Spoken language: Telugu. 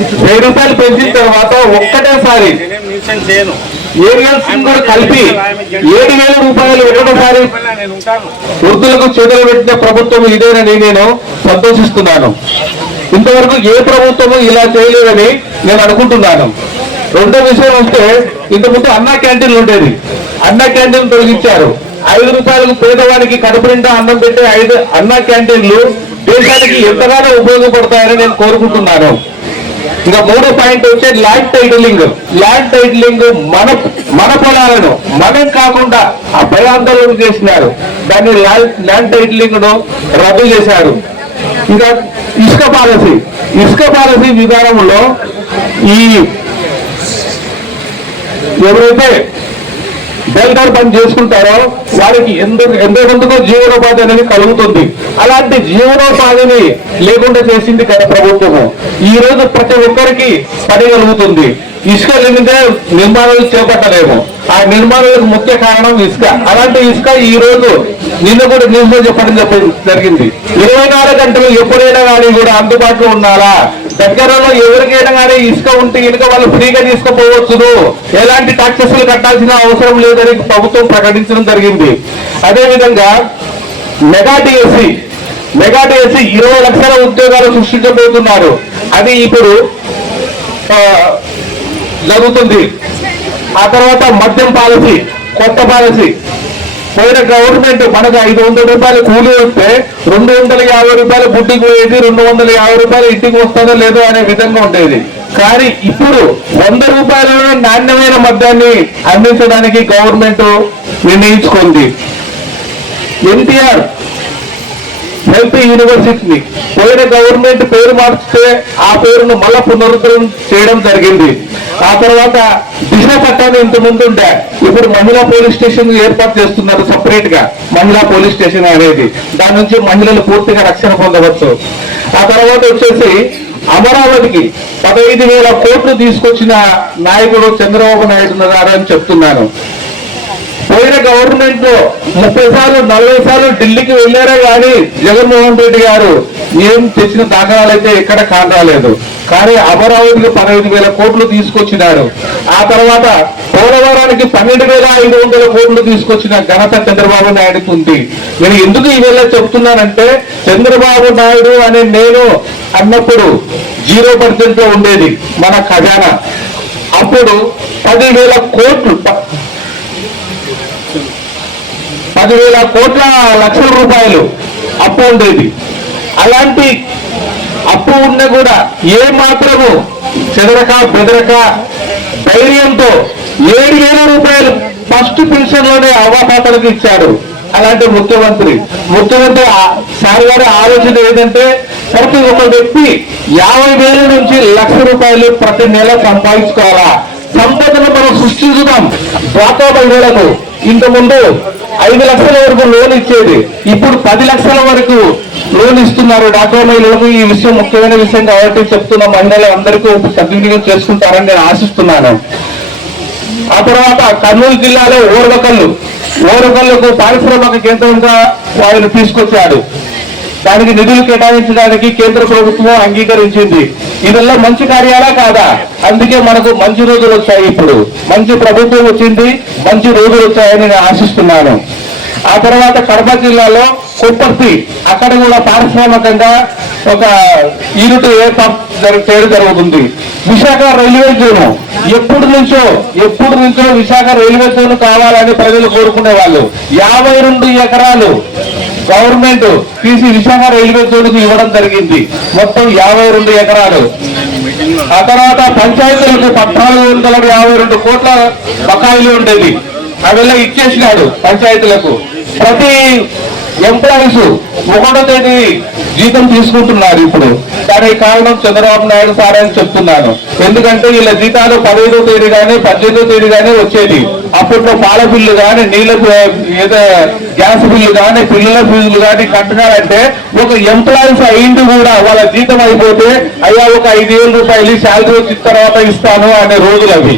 1000 రూపాయలు పెంచిన తర్వాత ఒక్కటేసారి ఏరియల్స్ కూడా కలిపి 7000 రూపాయలు ఒకటేసారి వృద్ధులకు చేతులు పెట్టిన ప్రభుత్వం ఇదేనని నేను సంతోషిస్తున్నాను. ఇంతవరకు ఏ ప్రభుత్వము ఇలా చేయలేదని నేను అనుకుంటున్నాను. రెండో విషయం వస్తే, ఇంతకుముందు అన్నా క్యాంటీన్లు ఉండేది, అన్నా క్యాంటీన్ తొలగించారు. 5 రూపాయలకు పేదవానికి కడుపు నిండా అన్నం పెట్టే 5 అన్నా క్యాంటీన్లు దేశానికి ఎంతగానో ఉపయోగపడతాయని నేను కోరుకుంటున్నాను. ఇంకా మూడో పాయింట్ వచ్చే ల్యాండ్ టైటిలింగ్. ల్యాండ్ టైటిలింగ్ మన పొలాలను మనం కాకుండా అభయ ఆందోళన చేసినారు. దాన్ని ల్యాండ్ టైటిలింగ్ ను రద్దు చేశారు. ఇంకా ఇసుక పాలసీ విధానంలో ఈ ఎవరైతే బెల్టర్ పని చేసుకుంటారో వారికి ఎంతమందికో జీవనోపాధి అనేది కలుగుతుంది. అలాంటి జీవనోపాధిని లేకుండా చేసింది గత ప్రభుత్వము. ఈ రోజు ప్రతి ఒక్కరికి పని కలుగుతుంది. ఇసుక లేనిదే నిర్మాణాలు చేపట్టలేము. ఆ నిర్మాణాలకు ముఖ్య కారణం ఇసుక. అలాంటి ఇసుక ఈ రోజు నిన్న కూడా న్యూస్ లో చెప్పడం జరిగింది. 24 గంటలు ఎప్పుడైనా కానీ కూడా అందుబాటులో ఉండాలా. దగ్గరలో ఎవరికైనా కానీ ఇసుక ఉంటే ఇసుక వాళ్ళు ఫ్రీగా తీసుకుపోవచ్చును, ఎలాంటి టాక్సెస్లు కట్టాల్సిన అవసరం లేదని ప్రభుత్వం ప్రకటించడం జరిగింది. అదేవిధంగా మెగా డిఎస్సి 20 లక్షల ఉద్యోగాలు సృష్టించబోతున్నారు. అది ఇప్పుడు జరుగుతుంది. ఆ తర్వాత మద్యం పాలసీ, కొత్త పాలసీ. పోయిన గవర్నమెంట్ మనకు 500 రూపాయలు కూలి వస్తే 250 రూపాయలు బుడ్డికి పోయేది, 250 రూపాయలు ఇంటికి వస్తుందో లేదో అనే విధంగా ఉండేది. కానీ ఇప్పుడు 100 రూపాయలలో నాణ్యమైన మద్యాన్ని అందించడానికి గవర్నమెంట్ నిర్ణయించుకుంది. ఎన్టీఆర్ హెల్త్ యూనివర్సిటీని పోయిన గవర్నమెంట్ పేరు మార్చితే ఆ పేరును మళ్ళా పునరుద్ధరణ చేయడం జరిగింది. ఆ తర్వాత దిశ చట్టాన్ని ఇంత ముందు ఉండే, ఇప్పుడు మహిళా పోలీస్ స్టేషన్ ఏర్పాటు చేస్తున్నారు. సపరేట్ గా మహిళా పోలీస్ స్టేషన్ అనేది, దాని నుంచి మహిళలు పూర్తిగా రక్షణ పొందవచ్చు. ఆ తర్వాత వచ్చేసి అమరావతికి 15,000 కోట్లు తీసుకొచ్చిన నాయకుడు చంద్రబాబు నాయుడు గారు అని చెప్తున్నాను. పోయిన గవర్నమెంట్ లో 30 సార్లు 40 సార్లు ఢిల్లీకి వెళ్ళారే కానీ జగన్మోహన్ రెడ్డి గారు ఏం తెచ్చిన దాఖలాలు అయితే ఎక్కడ కానరాలేదు. కానీ అమరావతికి 15,000 కోట్లు తీసుకొచ్చినారు. ఆ తర్వాత పోలవరానికి 12,500 కోట్లు తీసుకొచ్చిన ఘనత చంద్రబాబు నాయుడుకి ఉంది. నేను ఎందుకు ఈవేళ చెప్తున్నానంటే, చంద్రబాబు నాయుడు అనే నేను అన్నప్పుడు 0% లో ఉండేది మన ఖజానా. అప్పుడు 10,000 కోట్లు 10,000 లక్షల రూపాయలు అప్పు ఉండేది. అలాంటి అప్పు ఉన్న కూడా ఏ మాత్రము చెదరక బెదరక ధైర్యంతో 7,000 రూపాయలు ఫస్ట్ పెన్షన్ లోనే అవ్వాతాతలకు ఇచ్చాడు. అలాంటి ముఖ్యమంత్రి సార్ గారి ఆలోచన ఏంటంటే, ప్రతి ఒక్క వ్యక్తి 50,000 నుంచి 1,00,000 రూపాయలు ప్రతి నెల సంపాదించుకోవాలా. సంపదను మనం సృష్టించుదాం. డ్వాక్రా మహిళలకు ఇంతకుముందు 5 లక్షల వరకు లోన్ ఇచ్చేది, ఇప్పుడు 10 లక్షల వరకు లోన్ ఇస్తున్నారు డ్వాక్రా మహిళలకు. ఈ విషయం ముఖ్యమైన విషయం కాబట్టి చెప్తున్న మహిళలు అందరికీ సద్వినియోగం చేసుకుంటారని నేను ఆశిస్తున్నాను. ఆ తర్వాత కర్నూలు జిల్లాలో ఓరకల్లుకు పారిశ్రామిక కేంద్రంగా ఆయన తీసుకొచ్చాడు. దానికి నిధులు కేటాయించడానికి కేంద్ర ప్రభుత్వం అంగీకరించింది. ఇవల్ల మంచి కార్యాలా కాదా? అందుకే మనకు మంచి రోజులు వచ్చాయి. ఇప్పుడు మంచి ప్రభుత్వం వచ్చింది, మంచి రోజులు వచ్చాయని నేను ఆశిస్తున్నాను. ఆ తర్వాత కడప జిల్లాలో కొప్పర్తి, అక్కడ కూడా పారిశ్రామికంగా ఒక యూనిట్ ఏర్పాటు చేయడం జరుగుతుంది. విశాఖ రైల్వే జోన్ ఎప్పుడు నుంచో విశాఖ రైల్వే జోన్ కావాలని ప్రజలు కోరుకునే వాళ్ళు. 52 ఎకరాలు గవర్నమెంట్ తీసి విశాఖ రైల్వే జోన్కి ఇవ్వడం జరిగింది. మొత్తం 52 ఎకరాలు. ఆ తర్వాత పంచాయతీలకు 1,452 కోట్ల బకాయిలు ఉండేది, అవిలా ఇచ్చేసినాడు పంచాయతీలకు. ప్రతి ఎంప్లాయీస్ 1వ తేదీ జీతం తీసుకుంటున్నారు ఇప్పుడు. దానికి కారణం చంద్రబాబు నాయుడు సార్ అని చెప్తున్నాను. ఎందుకంటే వీళ్ళ జీతాలు 15వ తేదీ కానీ 18వ తేదీ కానీ వచ్చేది. అప్పట్లో పాల బిల్లు కానీ, నీళ్ళ ఏదో గ్యాస్ బిల్లు కానీ, పిల్లల ఫీజులు కానీ కట్టినారంటే ఒక ఎంప్లాయీస్ అయింది కూడా వాళ్ళ జీతం అయిపోతే, అయ్యా ఒక 5,000 రూపాయలు శాలరీ వచ్చిన తర్వాత ఇస్తాను అనే రోజులు అవి.